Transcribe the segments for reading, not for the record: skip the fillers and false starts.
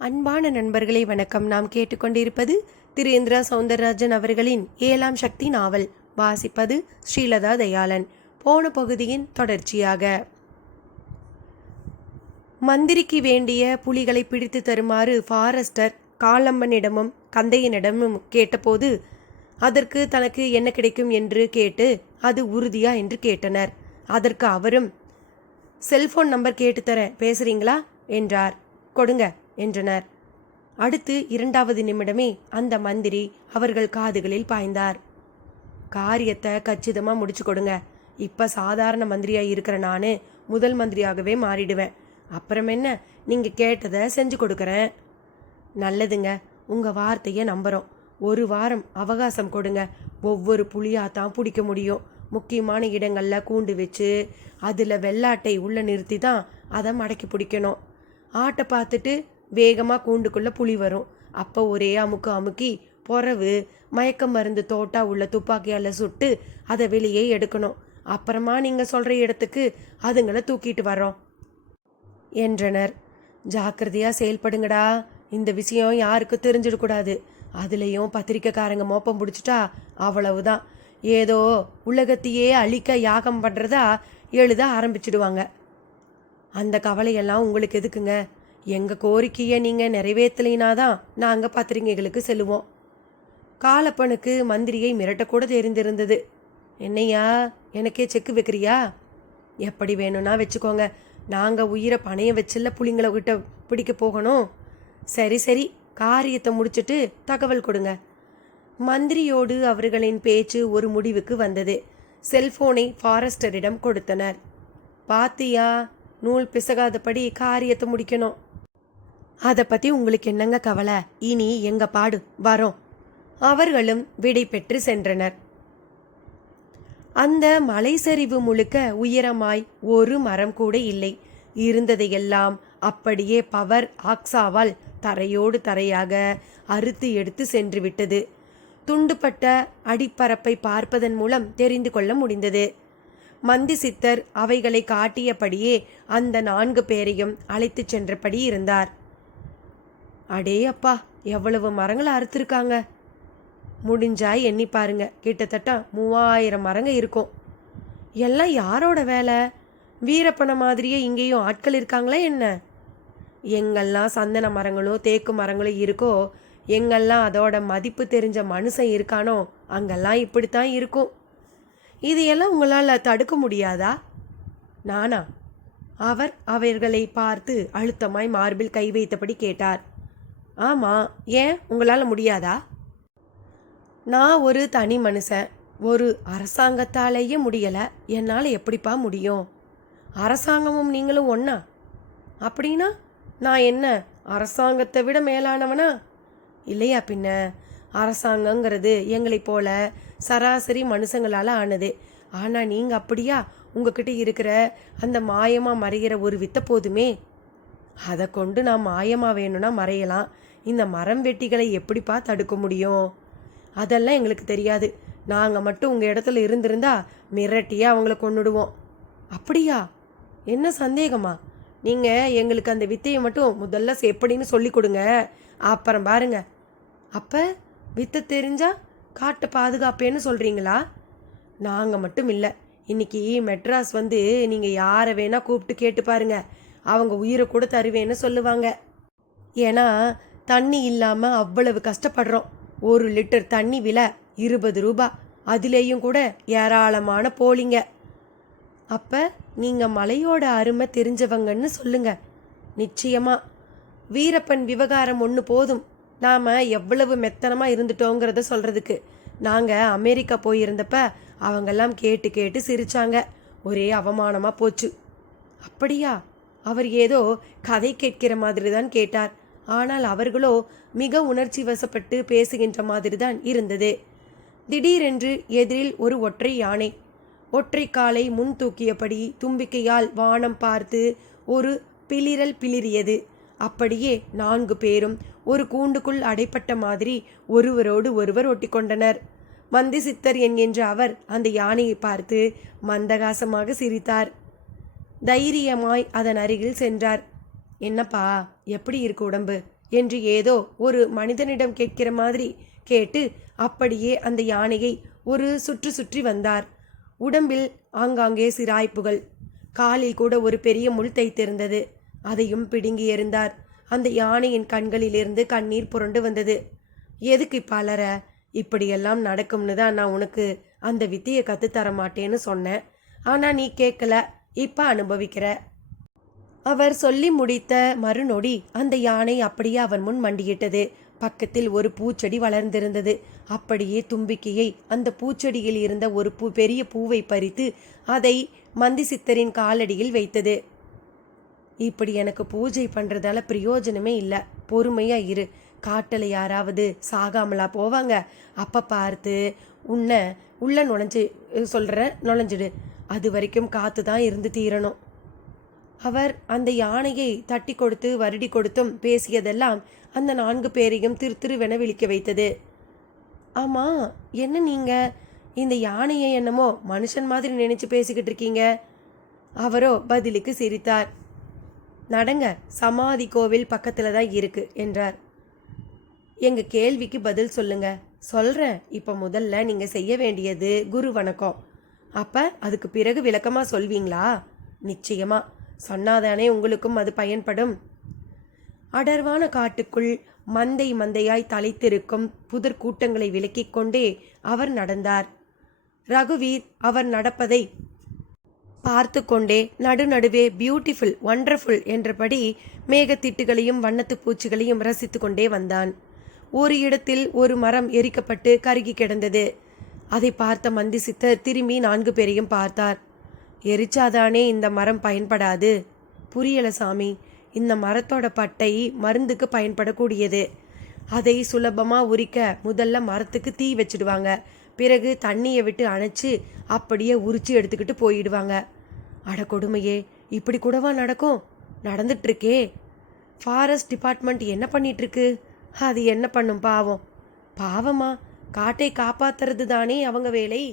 அன்பான நண்பர்களே வணக்கம். நாம் கேட்டுக்கொண்டிருப்பது திரு இந்திரா சௌந்தரராஜன் அவர்களின் 7ஆம் சக்தி நாவல். வாசிப்பது ஸ்ரீலதா தயாளன். போன பகுதியின் தொடர்ச்சியாக. மந்திரிக்கு வேண்டிய புலிகளை பிடித்து தருமாறு ஃபாரஸ்டர் காளம்பனிடமும் கந்தையனிடமும் கேட்டபோது அதற்கு தனக்கு என்ன கிடைக்கும் என்று கேட்டு அது உறுதியா என்று கேட்டனர். அதற்கு அவரும் செல்போன் நம்பர் கேட்டுத்தரேன், பேசுறீங்களா என்றார். கொடுங்க என்றனர். அடுத்து 2வது நிமிடமே அந்த மந்திரி அவர்கள் காதுகளில் பாய்ந்தார். காரியத்தை கச்சிதமாக முடிச்சு கொடுங்க. இப்போ சாதாரண மந்திரியாக இருக்கிற நான் முதல் மந்திரியாகவே மாறிடுவேன். அப்புறம் என்ன, நீங்கள் கேட்டதை செஞ்சு கொடுக்குறேன். நல்லதுங்க, உங்கள் வார்த்தையை நம்புகிறோம். 1 வாரம் அவகாசம் கொடுங்க. ஒவ்வொரு புலியாக தான் பிடிக்க முடியும். முக்கியமான இடங்களில் கூண்டு வச்சு அதில் வெள்ளாட்டை உள்ளே நிறுத்தி தான் அதை மடக்கி பிடிக்கணும். ஆட்டை பார்த்துட்டு வேகமாக கூண்டுக்குள்ளே புலி வரும். அப்போ ஒரே அமுக்கி பொறவு மயக்க மருந்து தோட்டா உள்ள துப்பாக்கியால் சுட்டு அதை வெளியே எடுக்கணும். அப்புறமா நீங்கள் சொல்கிற இடத்துக்கு அதுங்களை தூக்கிட்டு வரோம் என்றனர். ஜாக்கிரதையாக செயல்படுங்கடா. இந்த விஷயம் யாருக்கும் தெரிஞ்சிடக்கூடாது. அதுலேயும் பத்திரிக்கைக்காரங்க மோப்பம் பிடிச்சிட்டா அவ்வளவுதான். ஏதோ உலகத்தையே அழிக்க யாகம் பண்ணுறதா எழுத ஆரம்பிச்சிடுவாங்க. அந்த கவலையெல்லாம் உங்களுக்கு எதுக்குங்க? எங்கள் கோரிக்கையை நீங்கள் நிறைவேற்றலினாதான் நாங்கள் பத்திரிகைகளுக்கு செல்லுவோம். காலப்பனுக்கு மந்திரியை மிரட்டக்கூட தெரிந்திருந்தது. என்னையா, எனக்கே செக்கு வைக்கிறியா? எப்படி வேணும்னா வச்சுக்கோங்க. நாங்கள் உயிரை பணையம் வச்சில்ல புலிங்களை கிட்ட பிடிக்க போகணும். சரி சரி, காரியத்தை முடிச்சுட்டு தகவல் கொடுங்க. மந்திரியோடு அவர்களின் பேச்சு ஒரு முடிவுக்கு வந்தது. செல்போனை ஃபாரஸ்டரிடம் கொடுத்தனர். பாத்தியா, நூல் பிசகாதபடி காரியத்தை முடிக்கணும். அதை பற்றி உங்களுக்கு என்னங்க கவலை? இனி எங்க பாடு வரோம். அவர்களும் விடை பெற்று சென்றனர். அந்த மலைச்சரிவு முழுக்க உயரமாய் ஒரு மரம் கூட இல்லை. இருந்ததையெல்லாம் அப்படியே பவர் ஆக்ஸாவால் தரையோடு தரையாக அறுத்து எடுத்து சென்று விட்டது. துண்டுப்பட்ட அடிப்பரப்பை பார்ப்பதன் மூலம் தெரிந்து கொள்ள முடிந்தது. மந்தி சித்தர் அவைகளை காட்டியபடியே அந்த 4 பேரையும் அழைத்து சென்றபடி இருந்தார். அடே அப்பா, எவ்வளவு மரங்களை அறுத்திருக்காங்க! முடிஞ்சாய் எண்ணி பாருங்க, கிட்டத்தட்ட 3000 மரங்க இருக்கும். எல்லாம் யாரோட வேலை? வீரப்பனை மாதிரியே இங்கேயும் ஆட்கள் இருக்காங்களா என்ன? எங்கெல்லாம் சந்தன மரங்களும் தேக்கு மரங்களும் இருக்கோ, எங்கெல்லாம் அதோட மதிப்பு தெரிஞ்ச மனுஷன் இருக்கானோ அங்கெல்லாம் இப்படித்தான் இருக்கும். இது எல்லாம் உங்களால் தடுக்க முடியாதா? நானா? அவர் அவர்களை பார்த்து அழுத்தமாய் மார்பில் கை வைத்தபடி கேட்டார். ஆமாம், ஏன் உங்களால் முடியாதா? நான் ஒரு தனி மனுஷன். ஒரு அரசாங்கத்தாலேயே முடியலை, என்னால் எப்படிப்பா முடியும்? அரசாங்கமும் நீங்களும் ஒன்றா? அப்படின்னா நான் என்ன அரசாங்கத்தை விட மேலானவனா? இல்லையா பின்ன. அரசாங்கங்கிறது எங்களைப் போல சராசரி மனுஷங்களால் ஆனது. ஆனால் நீங்கள் அப்படியா? உங்ககிட்ட இருக்கிற அந்த மாயமாக மறைகிற ஒரு வித்தை போதுமே, அதை கொண்டு நான் மாயமாக வேணும்னா மறையலாம். இந்த மரம் வெட்டிகளை எப்படிப்பா தடுக்க முடியும்? அதெல்லாம் எங்களுக்கு தெரியாது. நாங்கள் மட்டும் உங்கள் இடத்துல இருந்திருந்தா மிரட்டியே அவங்கள கொன்னுடுவோம். அப்படியா? என்ன சந்தேகமா? நீங்கள் எங்களுக்கு அந்த வித்தையை மட்டும் முதல்ல எப்படின்னு சொல்லி கொடுங்க, அப்புறம் பாருங்க. அப்போ வித்தை தெரிஞ்சா காட்டை பாதுகாப்பேன்னு சொல்கிறீங்களா? நாங்கள் மட்டும் இல்லை, இன்னைக்கு மெட்ராஸ் வந்து நீங்கள் யாரை வேணால் கூப்பிட்டு கேட்டு பாருங்க, அவங்க உயிரை கூட தருவேன்னு சொல்லுவாங்க. ஏன்னா தண்ணி இல்லாமல் அவ்வளவு கஷ்டப்படுறோம். 1 லிட்டர் தண்ணி விலை 20 ரூபா. அதிலேயும் கூட ஏராளமான போலிங்க. அப்போ நீங்கள் மலையோட அருமை தெரிஞ்சவங்கன்னு சொல்லுங்க. நிச்சயமாக வீரப்பன் விவகாரம் ஒன்று போதும். நாம் எவ்வளவு மெத்தனமாக இருந்துட்டோங்கிறத சொல்கிறதுக்கு. நாங்கள் அமெரிக்கா போயிருந்தப்ப அவங்கெல்லாம் கேட்டு கேட்டு சிரித்தாங்க. ஒரே அவமானமாக போச்சு. அப்படியா? அவர் ஏதோ கதை கேட்கிற மாதிரி தான் கேட்டார். ஆனால் அவர்களோ மிக உணர்ச்சி வசப்பட்டு பேசுகின்ற மாதிரி தான் இருந்தது. திடீரென்று எதிரில் ஒரு ஒற்றை யானை ஒற்றை காலை முன் தூக்கியபடி தும்பிக்கையால் வானம் பார்த்து ஒரு பிளிரல் பிளிரியது. அப்படியே 4 பேரும் ஒரு கூண்டுக்குள் அடைப்பட்ட மாதிரி ஒருவரோடு ஒருவர் ஒட்டிக்கொண்டனர். மந்தி சித்தர் என்கின்ற அவர் அந்த யானையை பார்த்து மந்தகாசமாக சிரித்தார். தைரியமாய் அதன் அருகில் சென்றார். என்னப்பா, எப்படி இருக்கு உடம்பு என்று ஏதோ ஒரு மனிதனிடம் கேட்கிற மாதிரி கேட்டு அப்படியே அந்த யானையை ஒரு சுற்று சுற்றி வந்தார். உடம்பில் ஆங்காங்கே சிராய்ப்புகள், காலில் கூட ஒரு பெரிய முள் தைத்திருந்தது. அதையும் பிடுங்கி எறிந்தார். அந்த யானையின் கண்களிலிருந்து கண்ணீர் புரண்டு வந்தது. எதுக்கு இப்ப அலற? இப்படியெல்லாம் நடக்கும்னு தான் நான் உனக்கு அந்த வித்தையை கற்றுத்தர மாட்டேன்னு சொன்னேன். ஆனால் நீ கேட்கல, இப்போ அனுபவிக்கிற. அவர் சொல்லி முடித்த மறுநொடி அந்த யானை அப்படியே அவன் முன் மண்டியிட்டது. பக்கத்தில் ஒரு பூச்செடி வளர்ந்திருந்தது. அப்படியே தும்பிக்கையை அந்த பூச்செடியில் இருந்த ஒரு பெரிய பூவை பறித்து அதை மந்தி சித்தரின் காலடியில் வைத்தது. இப்படி எனக்கு பூஜை பண்ணுறதால பிரயோஜனமே இல்லை, பொறுமையா இரு. காட்டில் யாராவது சாகாமலா போவாங்க? அப்போ பார்த்து உன்னை உள்ள நுழைஞ்சிடு. அது வரைக்கும் காத்து தான் இருந்து தீரணும். அவர் அந்த யானையை தட்டி கொடுத்து வருடி கொடுத்தும் பேசியதெல்லாம் அந்த 4 பேரையும் திருவென விழிக்க வைத்தது. ஆமாம், என்ன நீங்கள் இந்த யானையை என்னமோ மனுஷன் மாதிரி நினைச்சு பேசிக்கிட்டு இருக்கீங்க? அவரோ பதிலுக்கு சிரித்தார். நடங்க, சமாதி கோவில் பக்கத்தில் தான் இருக்கு என்றார். எங்கள் கேள்விக்கு பதில் சொல்லுங்க. சொல்கிறேன். இப்போ முதல்ல நீங்கள் செய்ய வேண்டியது குரு வணக்கம். அப்போ அதுக்கு பிறகு விளக்கமாக சொல்வீங்களா? நிச்சயமா. சொன்னாதானே உங்களுக்கும் அது பயன்படும். அடர்வான காட்டுக்குள் மந்தை மந்தையாய் தலைத்திருக்கும் புதர் கூட்டங்களை விலக்கிக் கொண்டே அவர் நடந்தார். ரகுவீர் அவர் நடப்பதை பார்த்து கொண்டே நடுநடுவே பியூட்டிஃபுல், ஒண்டர்ஃபுல் என்றபடி மேகத்திட்டுகளையும் வண்ணத்து பூச்சிகளையும் ரசித்து கொண்டே வந்தான். ஒரு இடத்தில் ஒரு மரம் எரிக்கப்பட்டு கருகி கிடந்தது. அதை பார்த்த மந்தி சித்தர் திரும்பி 4 பேரையும் பார்த்தார். எரிச்சாதானே இந்த மரம் பயன்படாது? புரியல சாமி. இந்த மரத்தோட பட்டை மருந்துக்கு பயன்படக்கூடியது. அதை சுலபமாக உரிக்க முதல்ல மரத்துக்கு தீ வச்சிடுவாங்க. பிறகு தண்ணியை விட்டு அணைச்சி அப்படியே உரிச்சு எடுத்துக்கிட்டு போயிடுவாங்க. அட கொடுமையே, இப்படி கூடவா நடக்கும்? நடந்துட்டுருக்கே. ஃபாரஸ்ட் டிபார்ட்மெண்ட் என்ன பண்ணிகிட்ருக்கு? அது என்ன பண்ணும் பாவம்? பாவமா? காட்டை காப்பாத்துறது தானே அவங்க வேலை.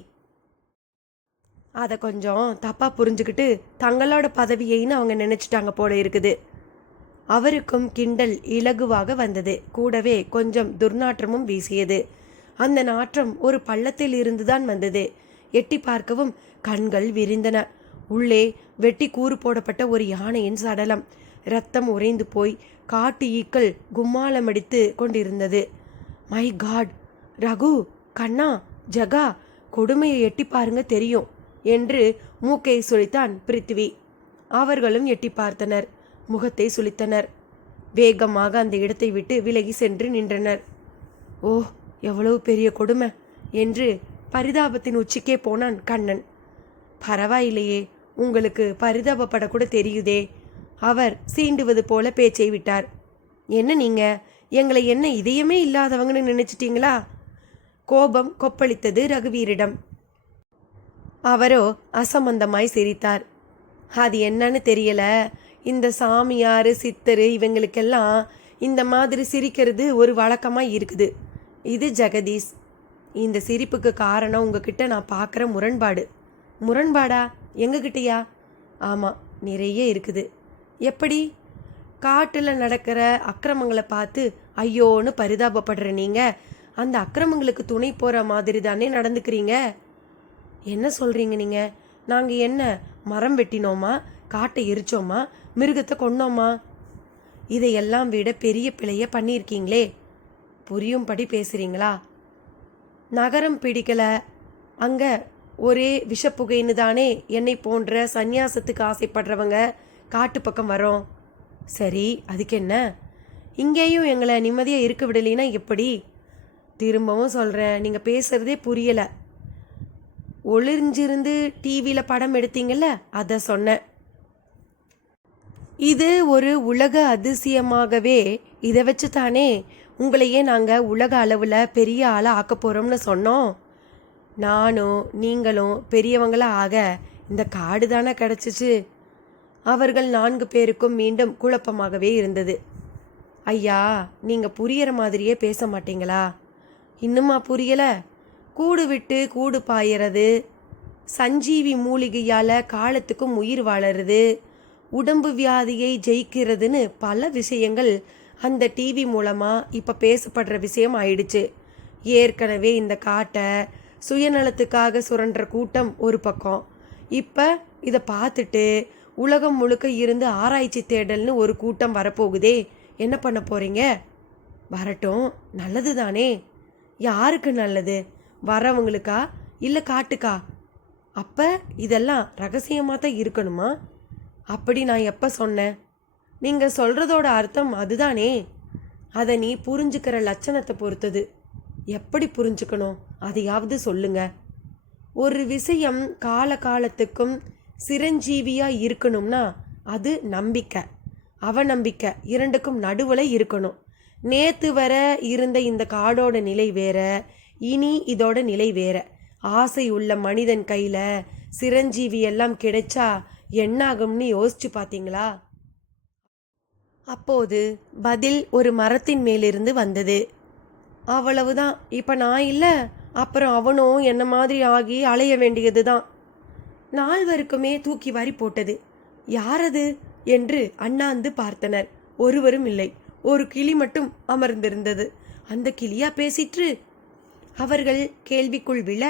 அதை கொஞ்சம் தப்பாக புரிஞ்சுக்கிட்டு தங்களோட பதவியைன்னு அவங்க நினச்சிட்டாங்க போல இருக்குது. அவருக்கும் கிண்டல் இலகுவாக வந்தது. கூடவே கொஞ்சம் துர்நாற்றமும் வீசியது. அந்த நாற்றம் ஒரு பள்ளத்தில் இருந்துதான் வந்தது. எட்டி பார்க்கவும் கண்கள் விரிந்தன. உள்ளே வெட்டி கூறு போடப்பட்ட ஒரு யானையின் சடலம். இரத்தம் உறைந்து போய் காட்டு ஈக்கள் கும்மாளமடித்து கொண்டிருந்தது. My god! ரகு, கண்ணா, ஜகா, கொடுமையை எட்டி பாருங்க தெரியும் என்று மூக்கை சுளித்தான் பிருத்திவி. அவர்களும் எட்டி பார்த்தனர். முகத்தை சுளித்தனர். வேகமாக அந்த இடத்தை விட்டு விலகி சென்று நின்றனர். ஓ, எவ்வளவு பெரிய கொடுமை என்று பரிதாபத்தின் உச்சிக்கே போனான் கண்ணன். பரவாயில்லையே, உங்களுக்கு பரிதாபப்படக்கூட தெரியுதே. அவர் சீண்டுவது போல பேச்சை விட்டார். என்ன நீங்க எங்களை என்ன இதயமே இல்லாதவங்கன்னு நினைச்சிட்டீங்களா? கோபம் கொப்பளித்தது ரகுவீரிடம். அவரோ அசம்பந்தமாய் சிரித்தார். அது என்னன்னு தெரியல, இந்த சாமியார் சித்தர் இவங்களுக்கெல்லாம் இந்த மாதிரி சிரிக்கிறது ஒரு வழக்கமாக இருக்குது. இது ஜெகதீஷ். இந்த சிரிப்புக்கு காரணம் உங்ககிட்ட நான் பார்க்குற முரண்பாடு. முரண்பாடா? எங்ககிட்டயா? ஆமாம், நிறைய இருக்குது. எப்படி? காட்டில் நடக்கிற அக்கிரமங்களை பார்த்து ஐயோன்னு பரிதாபப்படுற நீங்கள் அந்த அக்கிரமங்களுக்கு துணை போகிற மாதிரி தானே நடந்துக்கிறீங்க. என்ன சொல்கிறீங்க நீங்கள்? நாங்கள் என்ன மரம் வெட்டினோமா, காட்டை எரிச்சோமா, மிருகத்தை கொன்னோமா? இதையெல்லாம் விட பெரிய பிழையை பண்ணியிருக்கீங்களே. புரியும்படி பேசுகிறீங்களா? நகரம் பிடிக்கலை, அங்கே ஒரே விஷப்புகைன்னு தானே என்னை போன்ற சந்நியாசத்துக்கு ஆசைப்படுறவங்க காட்டு பக்கம் வரோம். சரி, அதுக்கு என்ன? இங்கேயும் எங்களை நிம்மதியாக இருக்க விடலைன்னா எப்படி? திரும்பவும் சொல்கிறேன், நீங்கள் பேசுகிறதே புரியலை. ஒளிஞ்சிருந்து டிவியில் படம் எடுத்தீங்கல்ல, அதை சொன்னேன். இது ஒரு உலக அதிசயமாகவே. இதை வச்சு தானே உங்களையே நாங்கள் உலக அளவில் பெரிய ஆளாக ஆக்க போகிறோம்னு சொன்னோம். நானும் நீங்களும் பெரியவங்களா ஆக இந்த காடு தானே கிடச்சிச்சு. அவர்கள் 4 பேருக்கும் மீண்டும் குழப்பமாகவே இருந்தது. ஐயா, நீங்கள் புரியற மாதிரியே பேச மாட்டீங்களா? இன்னுமா புரியலை? கூடு விட்டு கூடு பாயறது, சஞ்சீவி மூலிகையால் காலத்துக்கும் உயிர் வாழறது, உடம்பு வியாதியை ஜெயிக்கிறதுன்னு பல விஷயங்கள் அந்த டிவி மூலமாக இப்போ பேசப்படுற விஷயம் ஆயிடுச்சு. ஏற்கனவே இந்த காட்டை சுயநலத்துக்காக சுரண்ட கூட்டம் ஒரு பக்கம், இப்போ இதை பார்த்துட்டு உலகம் முழுக்க இருந்து ஆராய்ச்சி தேடல்னு ஒரு கூட்டம் வரப்போகுதே. என்ன பண்ண போகிறீங்க? வரட்டும், நல்லது தானே. யாருக்கு நல்லது? வரவங்களுக்கா இல்லை காட்டுக்கா? அப்போ இதெல்லாம் ரகசியமாக தான் இருக்கணுமா? அப்படி நான் எப்போ சொன்னேன்? நீங்கள் சொல்கிறதோட அர்த்தம் அதுதானே. அதை நீ புரிஞ்சுக்கிற லட்சணத்தை பொறுத்தது. எப்படி புரிஞ்சுக்கணும் அதையாவது சொல்லுங்க. ஒரு விஷயம் காலத்துக்கும் சிரஞ்சீவியாக இருக்கணும்னா அது நம்பிக்கை, அவநம்பிக்கை இரண்டுக்கும் நடுவில் இருக்கணும். நேற்று வர இருந்த இந்த காடோட நிலை வேற, இனி இதோட நிலை வேற. ஆசை உள்ள மனிதன் கையில் சிரஞ்சீவி எல்லாம் கிடைச்சா என்னாகும்னு யோசிச்சு பார்த்தீங்களா? அப்போது பதில் ஒரு மரத்தின் மேலிருந்து வந்தது. அவ்வளவுதான். இப்போ நான் இல்லை, அப்புறம் அவனும் என்ன மாதிரி ஆகி அலைய வேண்டியது தான். நால்வருக்குமே தூக்கி வாரி போட்டது. யாரது என்று அண்ணாந்து பார்த்தனர். ஒருவரும் இல்லை. ஒரு கிளி மட்டும் அமர்ந்திருந்தது. அந்த கிளியா பேசிற்று? அவர்கள் கேள்விக்குள் விழ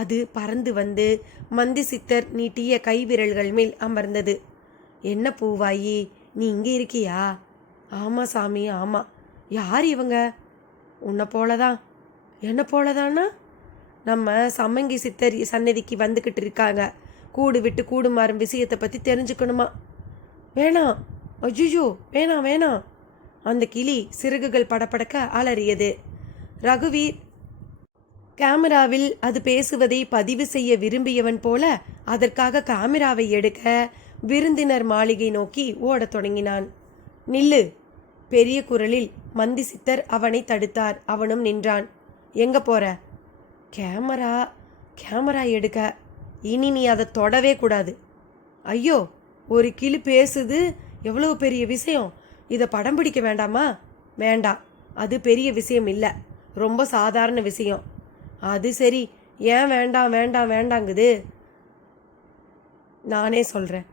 அது பறந்து வந்து மந்தி சித்தர் நீட்டிய கைவிரல்கள் மேல் அமர்ந்தது. என்ன பூவாயி, நீ இங்கே இருக்கியா? ஆமாம் சாமி, ஆமாம். யார் இவங்க? உன்னை போலதான். என்ன போலதானா? நம்ம சம்மங்கி சித்தர் சன்னதிக்கு வந்துக்கிட்டு இருக்காங்க. கூடு விட்டு கூடு மாறும் விஷயத்தை பற்றி தெரிஞ்சுக்கணுமா? வேணாம், அஜுஜோ, வேணாம் வேணாம். அந்த கிளி சிறகுகள் படபடக்க அலறியது. ரகுவீர் கேமராவில் அது பேசுவதை பதிவு செய்ய விரும்பியவன் போல அதற்காக கேமராவை எடுக்க விருந்தினர் மாளிகை நோக்கி ஓடத் தொடங்கினான். நில்லு! பெரிய குரலில் மந்தி சித்தர் அவனை தடுத்தார். அவனும் நின்றான். எங்க போற? கேமரா எடுக்க. இனி நீ அதை தொடவே கூடாது. ஐயோ, ஒரு கிளி பேசுது, எவ்வளவு பெரிய விஷயம். இதை படம் பிடிக்க வேண்டாமா? வேண்டாம், அது பெரிய விஷயம் இல்லை, ரொம்ப சாதாரண விஷயம். அது சரி, ஏன் வேண்டாம் வேண்டாம் வேண்டாங்குது? நானே சொல்கிறேன்.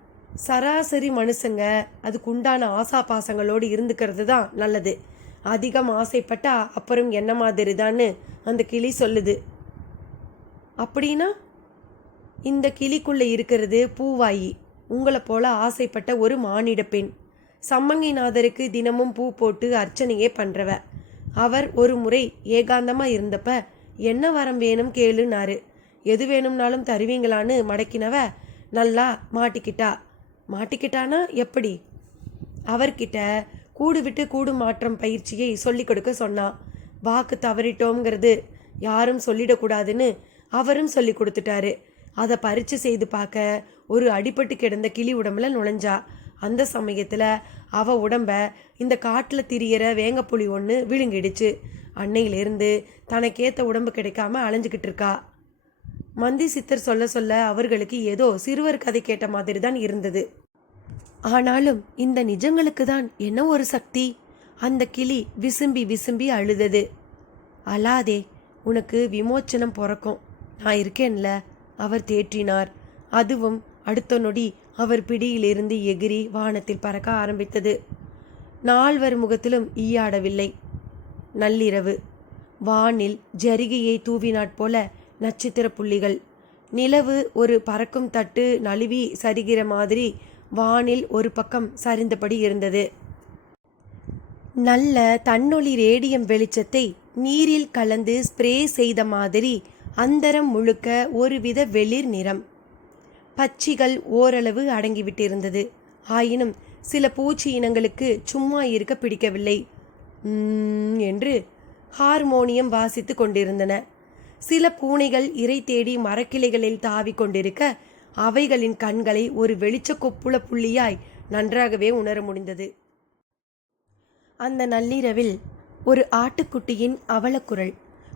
சராசரி மனுஷங்க அதுக்குண்டான ஆசா பாசங்களோடு இருந்துக்கிறது தான் நல்லது. அதிகம் ஆசைப்பட்டா அப்புறம் என்ன மாதிரி தான்னு அந்த கிளி சொல்லுது. அப்படின்னா இந்த கிளிக்குள்ளே இருக்கிறது பூவாயி, உங்களை போல ஆசைப்பட்ட ஒரு மானிட பெண். சம்மங்கிநாதருக்கு தினமும் பூ போட்டு அர்ச்சனையே பண்ணுறவ. அவர் ஒரு முறை ஏகாந்தமாக இருந்தப்ப என்ன வரம் வேணும் கேளுனாரு. எது வேணும்னாலும் தருவீங்களான்னு மடக்கினவ நல்லா மாட்டிக்கிட்டானா எப்படி? அவர்கிட்ட கூடு விட்டு கூடு மாற்றம் பயிற்சியை சொல்லி கொடுக்க சொன்னான். வாக்கு தவறிட்டோங்கிறது யாரும் சொல்லிடக்கூடாதுன்னு அவரும் சொல்லி கொடுத்துட்டாரு. அதை பரிச்சு செய்து பார்க்க ஒரு அடிபட்டு கிடந்த கிளி உடம்புல நுழைஞ்சா. அந்த சமயத்தில் அவ உடம்ப இந்த காட்டில் திரியிற வேங்கப்புலி ஒன்று விழுங்கிடுச்சு. அன்னையிலிருந்து தனக்கேற்ற உடம்பு கிடைக்காம அலைஞ்சிக்கிட்டு இருக்கா. மந்தி சித்தர் சொல்ல சொல்ல அவர்களுக்கு ஏதோ சிறுவர் கதை கேட்ட மாதிரி தான் இருந்தது. ஆனாலும் இந்த நிஜங்களுக்கு தான் என்ன ஒரு சக்தி? அந்த கிளி விசும்பி விசும்பி அழுதது. அழாதே, உனக்கு விமோச்சனம் பிறக்கும், நான் இருக்கேன்ல. அவர் தேற்றினார். அதுவும் அடுத்த நொடி அவர் பிடியிலிருந்து எகிரி வானத்தில் பறக்க ஆரம்பித்தது. நால்வர் முகத்திலும் ஈயாடவில்லை. நள்ளிரவு. வானில் ஜரிகையை தூவினாற் போல நட்சத்திர புள்ளிகள். நிலவு ஒரு பறக்கும் தட்டு நழுவி சரிகிற மாதிரி வானில் ஒரு பக்கம் சரிந்தபடி இருந்தது. நல்ல தன்னொளி ரேடியம் வெளிச்சத்தை நீரில் கலந்து ஸ்ப்ரே செய்த மாதிரி அந்தரம் முழுக்க ஒருவித வெளிர் நிறம். பட்சிகள் ஓரளவு அடங்கிவிட்டிருந்தது. ஆயினும் சில பூச்சி இனங்களுக்கு சும்மா இருக்க பிடிக்கவில்லை. என்று ஹார்மோனியம் வாசித்து கொண்டிருந்தன. சில பூனைகள் இறை தேடி மரக்கிளைகளில் தாவி கொண்டிருக்க அவைகளின் கண்களை ஒரு வெளிச்ச கொப்புள புள்ளியாய் நன்றாகவே உணர முடிந்தது. அந்த நள்ளிரவில் ஒரு ஆட்டுக்குட்டியின் அவலக்குரல்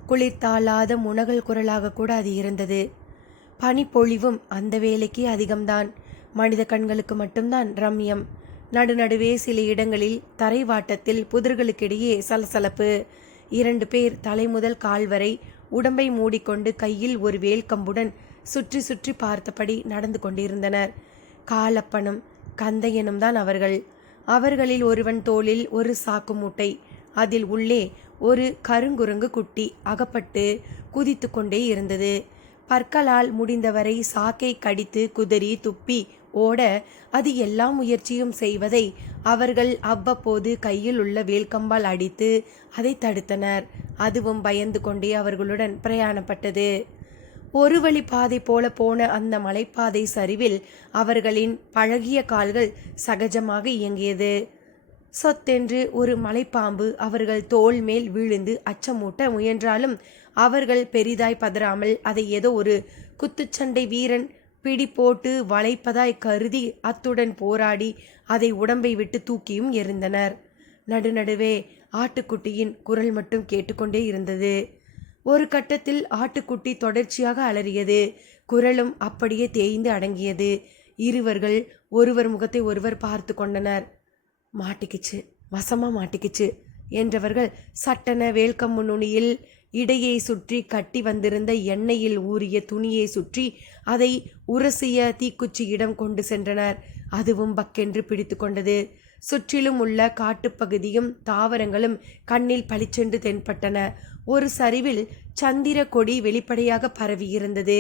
குளிர்த்தாளாத முனகல் குரலாக கூட அது இருந்தது. பனிப்பொழிவும் அந்த வேலைக்கு அதிகம்தான். மனித கண்களுக்கு மட்டும்தான் ரம்யம். நடுநடுவே சில இடங்களில் தரைவாட்டத்தில் புதர்களுக்கிடையே சலசலப்பு. 2 பேர் தலை முதல் கால் வரை உடம்பை மூடிக்கொண்டு கையில் ஒரு வேல்கம்புடன் சுற்றி சுற்றி பார்த்தபடி நடந்து கொண்டிருந்தனர். காலப்பனும் கந்தையனும் தான் அவர்கள். அவர்களில் ஒருவன் தோளில் ஒரு சாக்கு மூட்டை, அதில் உள்ளே ஒரு கருங்குரங்கு குட்டி அகப்பட்டு குதித்து கொண்டே இருந்தது. பற்களால் முடிந்தவரை சாக்கை கடித்து குதறி துப்பி ஓட அது எல்லா முயற்சியும் செய்வதை அவர்கள் அவ்வப்போது கையில் உள்ள வேல்கம்பால் அடித்து அதை தடுத்தனர். அதுவும் பயந்து கொண்டே அவர்களுடன் பிரயாணப்பட்டது. ஒரு வழி பாதை போல போன அந்த மலைப்பாதை சரிவில் அவர்களின் பழகிய கால்கள் சகஜமாக இயங்கியது. சொத்தென்று ஒரு மலைப்பாம்பு அவர்கள் தோள் மேல் விழுந்து அச்சமூட்ட முயன்றாலும் அவர்கள் பெரிதாய் பதறாமல் அதை ஏதோ ஒரு குத்துச்சண்டை வீரன் பிடி போட்டு வளைப்பதாய் கருதி அத்துடன் போராடி அதை உடம்பை விட்டு தூக்கியும் எறிந்தனர். நடுநடுவே ஆட்டுக்குட்டியின் குரல் மட்டும் கேட்டுக்கொண்டே இருந்தது. ஒரு கட்டத்தில் ஆட்டுக்குட்டி தொடர்ச்சியாக அலறியது. குரலும் அப்படியே தேய்ந்து அடங்கியது. இருவர்கள் ஒருவர் முகத்தை ஒருவர் பார்த்து கொண்டனர். மாட்டிக்கிச்சு, வசமா மாட்டிக்கிச்சு என்றவர்கள் சட்டென வேல்கம்பு நுனியில் இடையை சுற்றி கட்டி வந்திருந்த எண்ணெயில் ஊறிய துணியை சுற்றி அதை உரசிய தீக்குச்சியிடம் கொண்டு சென்றனர். அதுவும் பக்கென்று பிடித்து கொண்டது. சுற்றிலும் உள்ள காட்டுப்பகுதியும் தாவரங்களும் கண்ணில் பளிச்சென்று தென்பட்டன. ஒரு சரிவில் சந்திர கொடி வெளிப்படையாக பரவியிருந்தது.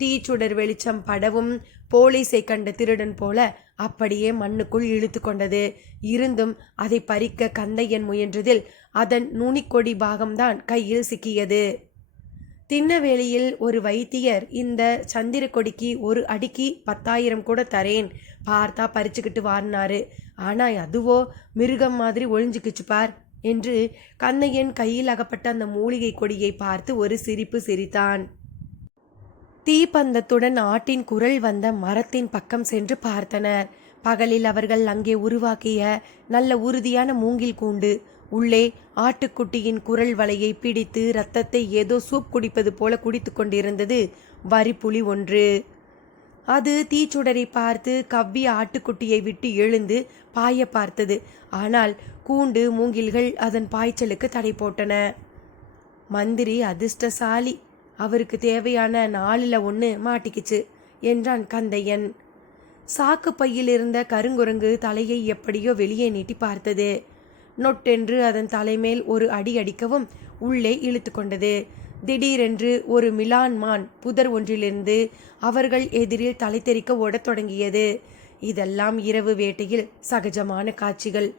தீச்சுடர் வெளிச்சம் படவும் போலீஸை கண்ட திருடன் போல அப்படியே மண்ணுக்குள் இழுத்து கொண்டது. இருந்தும் அதை பறிக்க கந்தையன் முயன்றதில் அதன் நுனிக்கொடி பாகம்தான் கையில் சிக்கியது. திண்ணவேலியில் ஒரு வைத்தியர், இந்த சந்திர கொடிக்கு ஒரு அடிக்கு 10,000 கூட தரேன், பார்த்தா பறிச்சுக்கிட்டு வாரினாரு. ஆனா அதுவோ மிருகம் மாதிரி ஒளிஞ்சுக்கிச்சு பார் என்று கந்தையன் கையில் அகப்பட்ட அந்த மூலிகை கொடியை பார்த்து ஒரு சிரிப்பு சிரித்தான். தீப்பந்தத்துடன் ஆட்டின் குரல் வந்த மரத்தின் பக்கம் சென்று பார்த்தனர். பகலில் அவர்கள் அங்கே உருவாக்கிய நல்ல உறுதியான மூங்கில் கூண்டு உள்ளே ஆட்டுக்குட்டியின் குரல் வலையை பிடித்து இரத்தத்தை ஏதோ சூப் குடிப்பது போல குடித்து கொண்டிருந்தது வரிப்புலி ஒன்று. அது தீச்சுடரை பார்த்து கவ்விய ஆட்டுக்குட்டியை விட்டு எழுந்து பாய பார்த்தது. ஆனால் கூண்டு மூங்கில்கள் அதன் பாய்ச்சலுக்கு தடை போட்டன. மந்திரி அதிர்ஷ்டசாலி, அவருக்கு தேவையான 4ல் 1 மாட்டிக்கிச்சு என்றான் கந்தையன். சாக்கு பையில் இருந்த கருங்குரங்கு தலையை எப்படியோ வெளியே நீட்டி பார்த்தது. நொட்டென்று அதன் தலைமேல் ஒரு அடி அடிக்கவும் உள்ளே இழுத்து கொண்டது. திடீரென்று ஒரு மிலான் மான் புதர் ஒன்றிலிருந்து அவர்கள் எதிரில் தலை தெறிக்க ஓடத் தொடங்கியது. இதெல்லாம் இரவு வேட்டையில் சகஜமான காட்சிகள்.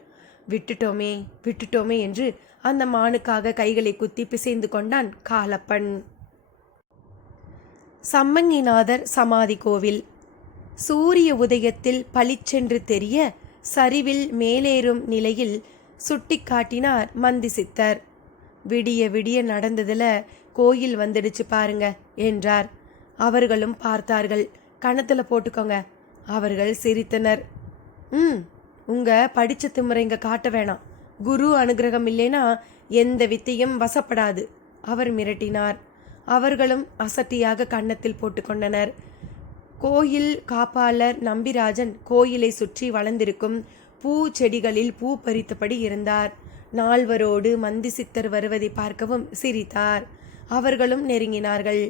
விட்டுட்டோமே விட்டுட்டோமே என்று அந்த மானுக்காக கைகளை குத்தி பிசைந்து கொண்டான் காலப்பன். சம்மங்கிநாதர் சமாதி கோவில். சூரிய உதயத்தில் பளிச்சென்று தெரிய சரிவில் மேலேறும் நிலையில் சுட்டி காட்டினார் மந்தி சித்தர். விடிய விடிய நடந்ததுல கோயில் வந்துடுச்சு பாருங்க என்றார். அவர்களும் பார்த்தார்கள். கணத்துல போட்டுக்கோங்க. அவர்கள் சிரித்தனர். உங்க படிச்ச திமுறை இங்க காட்ட வேணாம். குரு அனுகிரகம் இல்லைனா எந்த வித்தையும் வசப்படாது அவர் மிரட்டினார். அவர்களும் அசட்டியாக கன்னத்தில் போட்டுக்கொண்டனர். கோயில் காப்பாளர் நம்பிராஜன் கோயிலை சுற்றி வளர்ந்திருக்கும் பூ செடிகளில் பூ பறித்தபடி இருந்தார். நால்வரோடு மந்தி சித்தர் வருவதை பார்க்கவும் சிரித்தார். அவர்களும் நெருங்கினார்கள்.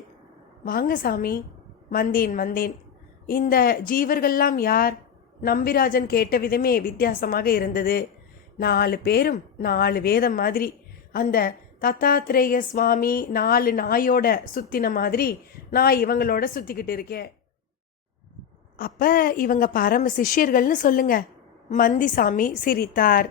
வாங்க சாமி. வந்தேன். இந்த ஜீவர்கள்லாம் யார்? நம்பிராஜன் கேட்ட விதமே வித்தியாசமாக இருந்தது. 4 பேரும் 4 வேதம் மாதிரி. அந்த தத்தாத்திரேய சுவாமி 4 நாயோட சுத்தின மாதிரி நான் இவங்களோட சுத்திக்கிட்டு இருக்கேன். அப்ப இவங்க பரம சிஷ்யர்கள்னு சொல்லுங்க. மந்திசாமி சிரித்தார்.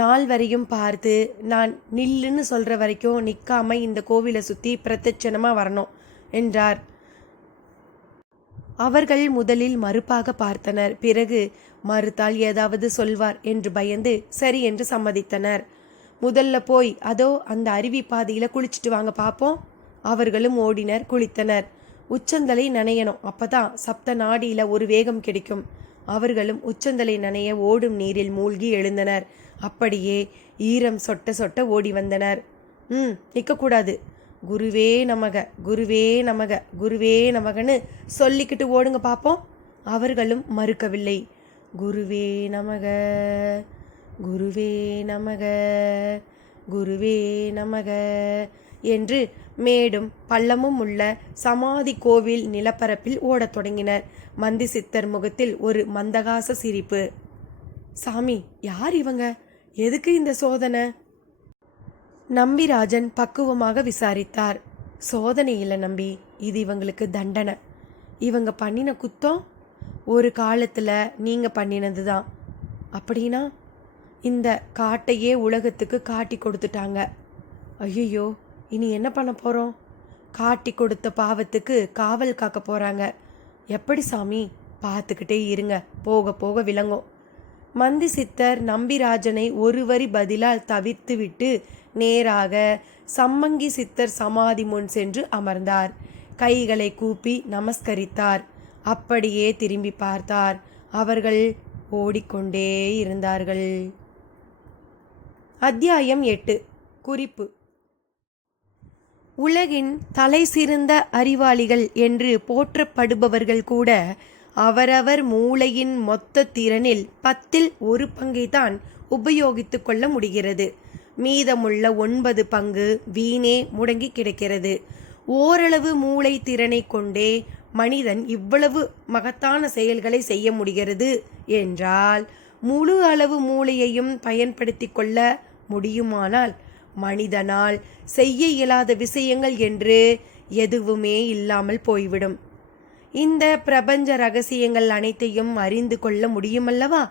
4 வரையும் பார்த்து நான் நில்லுன்னு சொல்ற வரைக்கும் நிற்காம இந்த கோவிலை சுத்தி பிரதட்சணமா வரணும் என்றார். அவர்கள் முதலில் மறுப்பாக பார்த்தனர். பிறகு மறுத்தால் ஏதாவது சொல்வார் என்று பயந்து சரி என்று சம்மதித்தனர். முதல்ல போய் அதோ அந்த அருவி பாதையில குளிச்சுட்டு வாங்க பார்ப்போம். அவர்களும் ஓடினர். குளித்தனர். உச்சந்தலை நனையணும், அப்பதான் சப்த நாடியில ஒரு வேகம் கிடைக்கும். அவர்களும் உச்சந்தலை நனைய ஓடும் நீரில் மூழ்கி எழுந்தனர். அப்படியே ஈரம் சொட்ட சொட்ட ஓடி வந்தனர். நிற்கக்கூடாது. குருவே நமக, குருவே நமக, குருவே நமகன்னு சொல்லிக்கிட்டு ஓடுங்க பார்ப்போம். அவர்களும் மறுக்கவில்லை. குருவே நமக, குருவே நமக, குருவே நமக என்று மேடும் பள்ளமும் உள்ள சமாதி கோவில் நிலப்பரப்பில் ஓடத் தொடங்கினர். மந்தி சித்தர் முகத்தில் ஒரு மந்தகாச சிரிப்பு. சாமி, யார் இவங்க? எதுக்கு இந்த சோதனை? நம்பிராஜன் பக்குவமாக விசாரித்தார். சோதனை இல்லை நம்பி, இது இவங்களுக்கு தண்டனை. இவங்க பண்ணின குத்தம் ஒரு காலத்துல நீங்க பண்ணினது தான். அப்படின்னா இந்த காட்டையே உலகத்துக்கு காட்டி கொடுத்துட்டாங்க. ஐயோ, இனி என்ன பண்ண போறோம்? காட்டி கொடுத்த பாவத்துக்கு காவல் காக்க போறாங்க. எப்படி சாமி? பார்த்துக்கிட்டே இருங்க, போக போக விளங்கும். மந்தி சித்தர் நம்பிராஜனை ஒரு வரி பதிலால் தவிர்த்து விட்டு நேராக சம்மங்கி சித்தர் சமாதி முன் சென்று அமர்ந்தார். கைகளை கூப்பி நமஸ்கரித்தார். அப்படியே திரும்பி பார்த்தார். அவர்கள் ஓடிக்கொண்டே இருந்தார்கள். அத்தியாயம் 8. குறிப்பு. உலகின் தலை சிறந்த அறிவாளிகள் என்று போற்றப்படுபவர்கள் கூட அவரவர் மூளையின் மொத்த திறனில் 10ல் 1 பங்கைத்தான் உபயோகித்து கொள்ள முடிகிறது. மீதமுள்ள 9 பங்கு வீணே முடங்கி கிடக்கிறது. ஓரளவு மூளை திறனை கொண்டே மனிதன் இவ்வளவு மகத்தான செயல்களை செய்ய முடிகிறது என்றால், முழு அளவு மூளையையும் பயன்படுத்தி கொள்ள முடியுமானால் மனிதனால் செய்ய இயலாத விஷயங்கள் என்று எதுவுமே இல்லாமல் போய்விடும். இந்த பிரபஞ்ச ரகசியங்கள் அனைத்தையும் அறிந்து கொள்ள முடியுமல்லவா?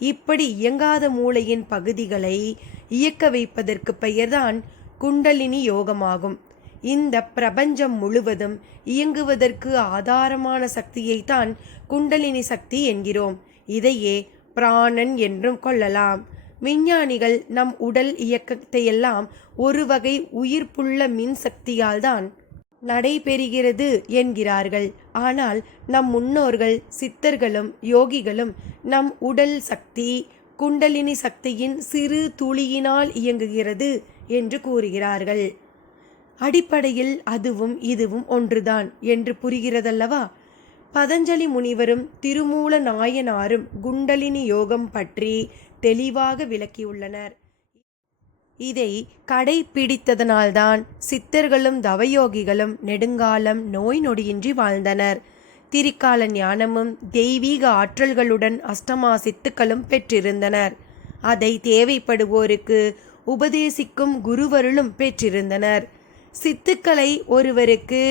இப்படி இயங்காத மூளையின் பகுதிகளை இயக்க வைப்பதற்கு பெயர்தான் குண்டலினி யோகமாகும். இந்த பிரபஞ்சம் முழுவதும் இயங்குவதற்கு ஆதாரமான சக்தியைத்தான் குண்டலினி சக்தி என்கிறோம். இதையே பிராணன் என்றும் கொள்ளலாம். விஞ்ஞானிகள் நம் உடல் இயக்கத்தையெல்லாம் ஒரு வகை உயிர்ப்புள்ள மின் சக்தியால் தான் நடைபெறுகிறது என்கிறார்கள். ஆனால் நம் முன்னோர்கள் சித்தர்களும் யோகிகளும் நம் உடல் சக்தி குண்டலினி சக்தியின் சிறு துளியினால் இயங்குகிறது என்று கூறுகிறார்கள். அடிப்படையில் அதுவும் இதுவும் ஒன்றுதான் என்று புரிகிறதல்லவா? பதஞ்சலி முனிவரும் திருமூல நாயனாரும் குண்டலினி யோகம் பற்றி தெளிவாக விளக்கியுள்ளனர். இதை கடைபிடித்ததனால்தான் சித்தர்களும் தவயோகிகளும் நெடுங்காலம் நோய் நொடியின்றி வாழ்ந்தனர். திரிகால ஞானமும் தெய்வீக ஆற்றல்களுடன் அஷ்டமா சித்துக்களும் பெற்றிருந்தனர். அதை தேவைப்படுவோருக்கு உபதேசிக்கும் குருவருளும் பெற்றிருந்தனர். சித்துக்களை ஒருவருக்கு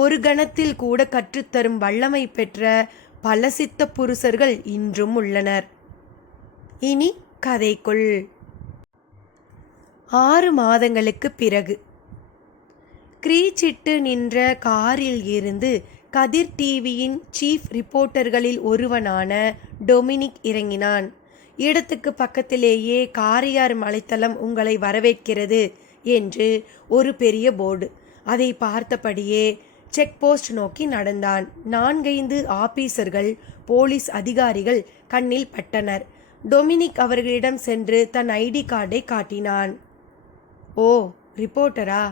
ஒரு கணத்தில் கூட கற்றுத்தரும் வல்லமை பெற்ற பல சித்த புருஷர்கள் இன்றும் உள்ளனர். இனி கதைக்குள். 6 மாதங்களுக்கு பிறகு கிரீச்சிட்டு நின்ற காரில் இருந்து கதிர் டிவியின் சீஃப் ரிப்போர்ட்டர்களில் ஒருவனான டொமினிக் இறங்கினான். இடத்துக்கு பக்கத்திலேயே காரியார் மலைத்தளம் உங்களை வரவேற்கிறது என்று ஒரு பெரிய போர்டு. அதை பார்த்தபடியே செக் போஸ்ட் நோக்கி நடந்தான். 4-5 ஆபீசர்கள், போலீஸ் அதிகாரிகள் கண்ணில் பட்டனர். டொமினிக் அவர்களிடம் சென்று தன் ஐடி கார்டை காட்டினான். ஓ, ரிப்போர்ட்டரா?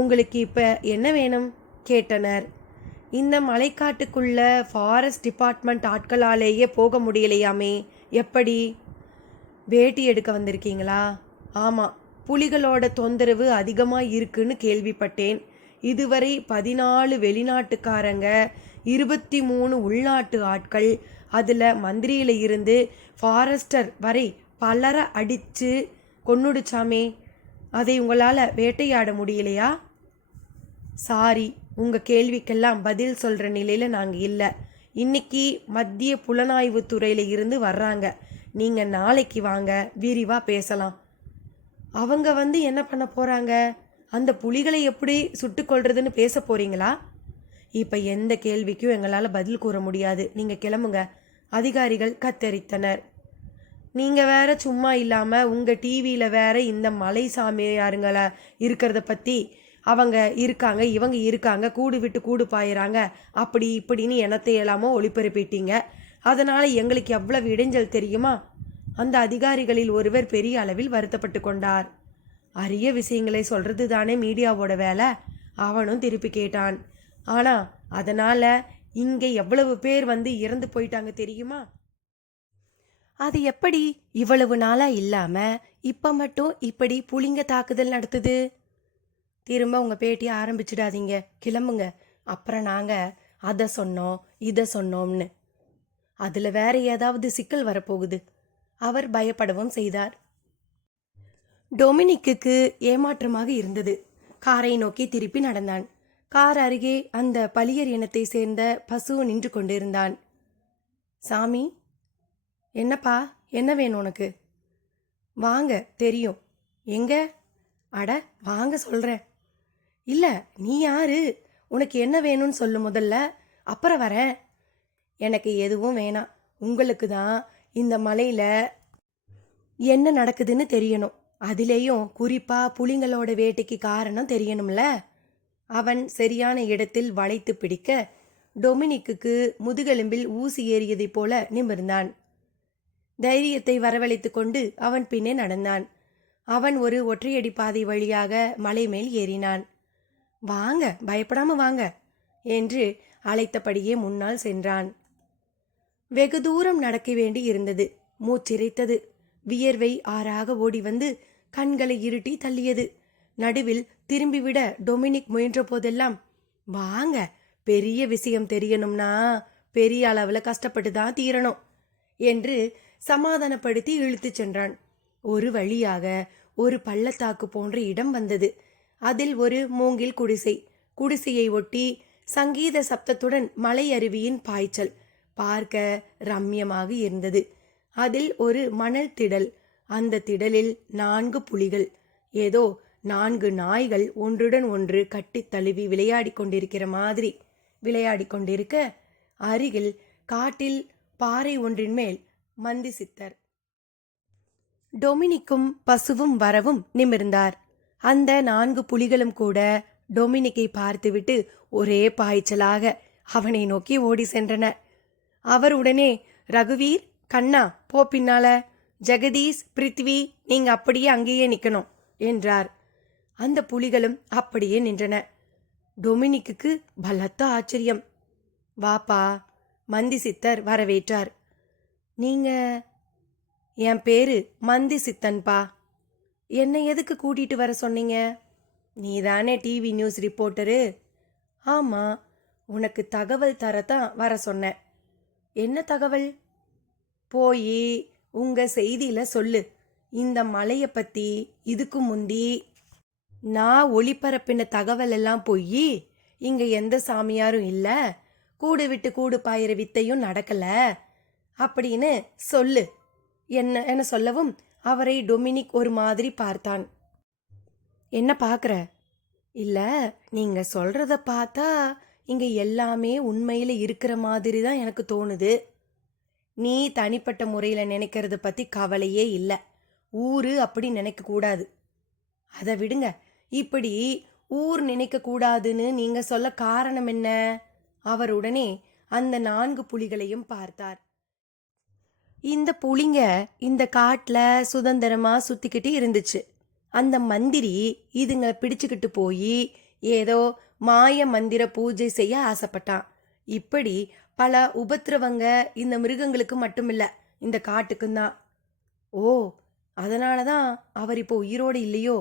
உங்களுக்கு இப்போ என்ன வேணும் கேட்டனர். இந்த மலைக்காட்டுக்குள்ள ஃபாரஸ்ட் டிபார்ட்மெண்ட் ஆட்களாலேயே போக முடியலையாமே, எப்படி? வேட்டி எடுக்க வந்திருக்கீங்களா? ஆமாம், புலிகளோட தொந்தரவு அதிகமாக இருக்குன்னு கேள்விப்பட்டேன். இதுவரை 14 வெளிநாட்டுக்காரங்க, 23 உள்நாட்டு ஆட்கள், அதில் மந்திரியில் இருந்து ஃபாரஸ்டர் வரை பலரை அடித்து கொன்னுடுச்சாமே. அதை உங்களால் வேட்டையாட முடியலையா? சாரி, உங்கள் கேள்விக்கெல்லாம் பதில் சொல்கிற நிலையில் நாங்கள் இல்லை. இன்னைக்கு மத்திய புலனாய்வு துறையில் இருந்து வர்றாங்க. நீங்கள் நாளைக்கு வாங்க, விரிவாக பேசலாம். அவங்க வந்து என்ன பண்ண போகிறாங்க? அந்த புலிகளை எப்படி சுட்டு கொள்றதுன்னு பேச போகிறீங்களா? இப்போ எந்த கேள்விக்கும் எங்களால் பதில் கூற முடியாது, நீங்கள் கிளம்புங்க, அதிகாரிகள் கத்தரித்தனர். நீங்கள் வேற சும்மா இல்லாமல் உங்கள் டிவியில் வேற இந்த மலை சாமியாருங்களை இருக்கிறத பற்றி அவங்க இருக்காங்க, இவங்க இருக்காங்க, கூடு விட்டு கூடு பாயிறாங்க, அப்படி இப்படின்னு என்னத்தை எல்லாமோ ஒளிபரப்பிட்டீங்க. அதனால் எங்களுக்கு எவ்வளவு இடைஞ்சல் தெரியுமா? அந்த அதிகாரிகளில் ஒருவர் பெரிய அளவில் வருத்தப்பட்டு கொண்டார். அரிய விஷயங்களை சொல்கிறது தானே மீடியாவோட வேலை, அவனும் திருப்பி கேட்டான். ஆனால் அதனால் இங்கே எவ்வளவு பேர் வந்து இறந்து போயிட்டாங்க தெரியுமா? அது எப்படி இவ்வளவு நாளாக இல்லாமல் இப்போ மட்டும் இப்படி புலிங்க தாக்குதல் நடத்துது? திரும்ப உங்கள் பேட்டியை ஆரம்பிச்சிடாதீங்க, கிளம்புங்க. அப்புறம் நாங்கள் அதை சொன்னோம் இதை சொன்னோம்னு அதில் வேற ஏதாவது சிக்கல் வரப்போகுது. அவர் பயப்படவும் செய்தார். டொமினிக்கு ஏமாற்றமாக இருந்தது. காரை நோக்கி திருப்பி நடந்தான். கார் அருகே அந்த பலியர் இனத்தை சேர்ந்த பசு நின்று கொண்டிருந்தான். சாமி, என்னப்பா, என்ன வேணும் உனக்கு? வாங்க, தெரியும். எங்க? அட வாங்க சொல்கிறேன். இல்லை, நீ யாரு? உனக்கு என்ன வேணும்னு சொல்லு முதல்ல, அப்புறம் வரேன். எனக்கு எதுவும் வேணாம். உங்களுக்கு தான் இந்த மலையில் என்ன நடக்குதுன்னு தெரியணும். அதிலேயும் குறிப்பா புலிங்களோட வேட்டைக்கு காரணம் தெரியணும்ல. அவன் சரியான இடத்தில் வளைத்து பிடிக்க டொமினிக்கு முதுகெலும்பில் ஊசி ஏறியதைப் போல நிமிர்ந்தான். தைரியத்தை வரவழைத்து கொண்டு அவன் பின்னே நடந்தான். அவன் ஒரு ஒற்றையடி பாதை வழியாக மலை மேல் ஏறினான். வாங்க, பயப்படாம வாங்க என்று அழைத்தபடியே முன்னால் சென்றான். வெகு தூரம் நடக்க வேண்டி இருந்தது. மூச்சிறைத்தது. வியர்வை ஆறாக ஓடி வந்து கண்களை இருட்டி தள்ளியது. நடுவில் திரும்பிவிட டொமினிக் முயன்ற போதெல்லாம், வாங்க, பெரிய விஷயம் தெரியணும்னா பெரிய அளவில் கஷ்டப்பட்டு தான் தீரணும் என்று சமாதானப்படுத்தி இழுத்துச் சென்றான். ஒரு வழியாக ஒரு பள்ளத்தாக்கு போன்ற இடம் வந்தது. அதில் ஒரு மூங்கில் குடிசை. குடிசையை ஒட்டி சங்கீத சப்தத்துடன் மலை அருவியின் பாய்ச்சல் பார்க்க ரம்யமாக இருந்தது. அதில் ஒரு மணல் திடல். அந்த திடலில் 4 புலிகள், ஏதோ 4 நாய்கள் ஒன்றுடன் ஒன்று கட்டி தழுவி விளையாடி கொண்டிருக்கிற மாதிரி விளையாடி கொண்டிருக்க, அருகில் காட்டில் பாறை ஒன்றின் மேல் மந்தி சித்தர். டொமினிக்கும் பசுவும் வரவும் நிமிர்ந்தார். அந்த 4 புலிகளும் கூட டொமினிக்கை பார்த்துவிட்டு ஒரே பாய்ச்சலாக அவனை நோக்கி ஓடி சென்றன. அவர் உடனே, ரகுவீர், கண்ணா, போ பின்னால. ஜெகதீஷ், பிருத்வி, நீங்க அப்படியே அங்கேயே நிக்கணும் என்றார். அந்த புலிகளும் அப்படியே நின்றன. டொமினிக்கு பலத்த ஆச்சரியம். வாப்பா, மந்தி சித்தர் வரவேற்றார். நீங்க? என் பேரு மந்தி சித்தன்பா. என்னை எதுக்கு கூட்டிட்டு வர சொன்னீங்க? நீதானே டிவி நியூஸ் ரிப்போர்ட்டரு? ஆமா, உனக்கு தகவல் தரத்தான் வர சொன்னேன். என்ன தகவல்? போய் உங்க செய்தியில சொல்லு. இந்த மலையை பத்தி இதுக்கு முந்தி நான் ஒளிபரப்பின தகவல் எல்லாம் போய் இங்க எந்த சாமியாரும் இல்ல, கூடு விட்டு கூடு பாயிற வித்தையும் நடக்கல அப்படின்னு சொல்லு என்ன சொல்லவும் அவரை டொமினிக் ஒரு மாதிரி பார்த்தான். என்ன பார்க்குற? இல்ல, நீங்க சொல்றத பார்த்தா இங்க எல்லாமே உண்மையில இருக்கிற மாதிரி தான் எனக்கு தோணுது. நீ தனிப்பட்ட முறையில் நினைக்கிறத பற்றி கவலையே இல்லை. ஊரு அப்படி நினைக்கக்கூடாது. அதை விடுங்க. இப்படி ஊர் நினைக்கக்கூடாதுன்னு நீங்கள் சொல்ல காரணம் என்ன? அவர் உடனே அந்த 4 புலிகளையும் பார்த்தார். இந்த புலிங்க இந்த காட்டில் சுதந்திரமாக சுற்றிக்கிட்டு இருந்துச்சு. அந்த மந்திரி இதுங்க பிடிச்சுக்கிட்டு போய் ஏதோ மாய மந்திர பூஜை செய்ய ஆசைப்பட்டான். இப்படி பல உபத்திரவங்க இந்த மிருகங்களுக்கு மட்டுமில்ல, இந்த காட்டுக்கும் தான். ஓ, அதனால தான் அவர் இப்போ உயிரோடு இல்லையோ?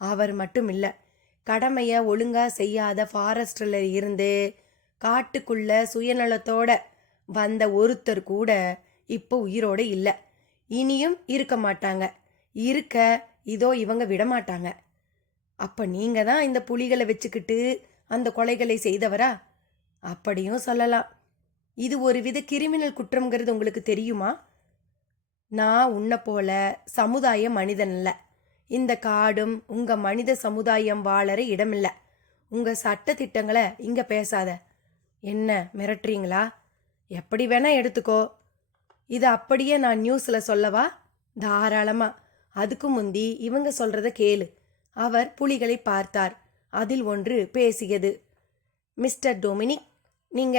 அவர் மட்டும் இல்லை, கடமையை ஒழுங்கா செய்யாத ஃபாரஸ்டில் இருந்து காட்டுக்குள்ள சுயநலத்தோட வந்த ஒருத்தர் கூட இப்போ உயிரோடு இல்லை. இனியும் இருக்க மாட்டாங்க. இருக்க இதோ இவங்க விடமாட்டாங்க. அப்போ நீங்கள் தான் இந்த புலிகளை வச்சுக்கிட்டு அந்த கொலைகளை செய்தவரா? அப்படியும் சொல்லலாம். இது ஒரு வித கிரிமினல் குற்றம்ங்கிறது உங்களுக்கு தெரியுமா? நான் உன்னை போல சமுதாய மனிதன் இல்லை. இந்த காடும் உங்க மனித சமுதாயம் வாழற இடமில்ல. உங்க சட்ட திட்டங்களை இங்க பேசாத. என்ன மிரட்டுறீங்களா? எப்படி வேணா எடுத்துக்கோ. இது அப்படியே நான் நியூஸ்ல சொல்லவா? தாராளமா. அதுக்கு முந்தி இவங்க சொல்றத கேளு. அவர் புலிகளை பார்த்தார். அதில் ஒன்று பேசியது. மிஸ்டர் டொமினிக், நீங்க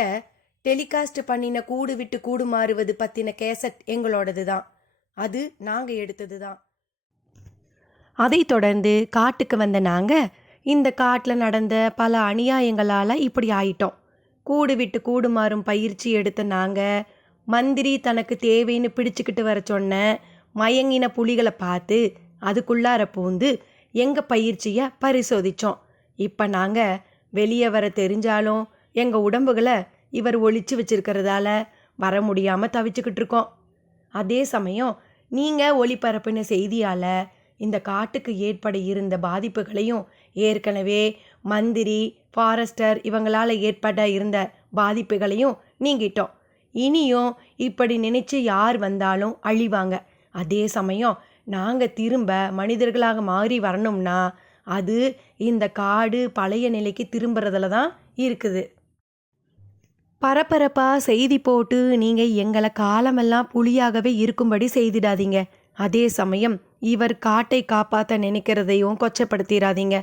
டெலிகாஸ்ட் பண்ணின கூடு விட்டு கூடு மாறுவது பத்தின கேசட் எங்களோடது தான். அது நாங்க எடுத்தது தான். அதை தொடர்ந்து காட்டுக்கு வந்த நாங்க இந்த காட்டில் நடந்த பல அநியாயங்களால இப்படி ஆயிட்டோம். கூடு விட்டு கூடு மாறும் பயிற்சி எடுத்த நாங்க மந்திரி தனக்கு தேவைன்னு பிடிச்சுக்கிட்டு வர சொன்ன மயங்கின புலிகளை பார்த்து அதுக்குள்ளார பூந்து எங்க பயிற்சியை பரிசோதிச்சோம். இப்போ நாங்கள் வெளியே வர தெரிஞ்சாலும் எங்கள் உடம்புகளை இவர் ஒளிச்சு வச்சிருக்கிறதால வர முடியாமல் தவிச்சுக்கிட்டு இருக்கோம். அதே சமயம் நீங்கள் ஒளிபரப்பின செய்தியால் இந்த காட்டுக்கு ஏற்பட இருந்த பாதிப்புகளையும் ஏற்கனவே மந்திரி ஃபாரஸ்டர் இவங்களால் ஏற்பட இருந்த பாதிப்புகளையும் நீங்கிட்டோம். இனியும் இப்படி நினைச்சு யார் வந்தாலும் அழிவாங்க. அதே சமயம் நாங்கள் திரும்ப மனிதர்களாக மாறி வரணும்னா அது இந்த காடு பழைய நிலைக்கு திரும்புறதுல தான் இருக்குது. பரபரப்பாக செய்தி போட்டு நீங்கள் எங்களை காலமெல்லாம் புலியாகவே இருக்கும்படி செய்திடாதீங்க. அதே சமயம் இவர் காட்டை காப்பாற்ற நினைக்கிறதையும் கொச்சப்படுத்திடாதீங்க.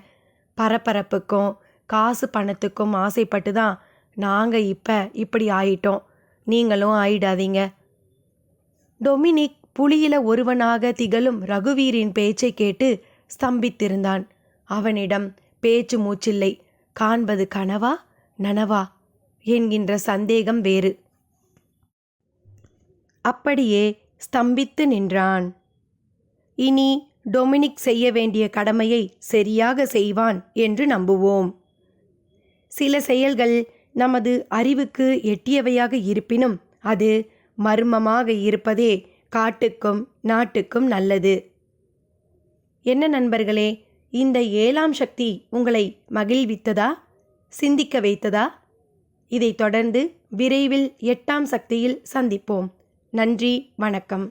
பரபரப்புக்கும் காசு பணத்துக்கும் ஆசைப்பட்டு தான் நாங்கள் இப்போ இப்படி ஆயிட்டோம். நீங்களும் ஆயிடாதீங்க. டொமினிக் புலியில ஒருவனாக திகழும் ரகுவீரின் பேச்சை கேட்டு ஸ்தம்பித்திருந்தான். அவனிடம் பேச்சு மூச்சில்லை. காண்பது கனவா நனவா என்கின்ற சந்தேகம் வேறு. அப்படியே ஸ்தம்பித்து நின்றான். இனி டொமினிக் செய்ய வேண்டிய கடமையை சரியாக செய்வான் என்று நம்புவோம். சில செயல்கள் நமது அறிவுக்கு எட்டியவையாக இருப்பினும் அது மர்மமாக இருப்பதே காட்டுக்கும் நாட்டுக்கும் நல்லது. என்ன நண்பர்களே, இந்த 7ஆம் சக்தி உங்களை மகிழ்வித்ததா, சிந்திக்க வைத்ததா? இதைத் தொடர்ந்து விரைவில் 8ஆம் சக்தியில் சந்திப்போம். நன்றி, வணக்கம்.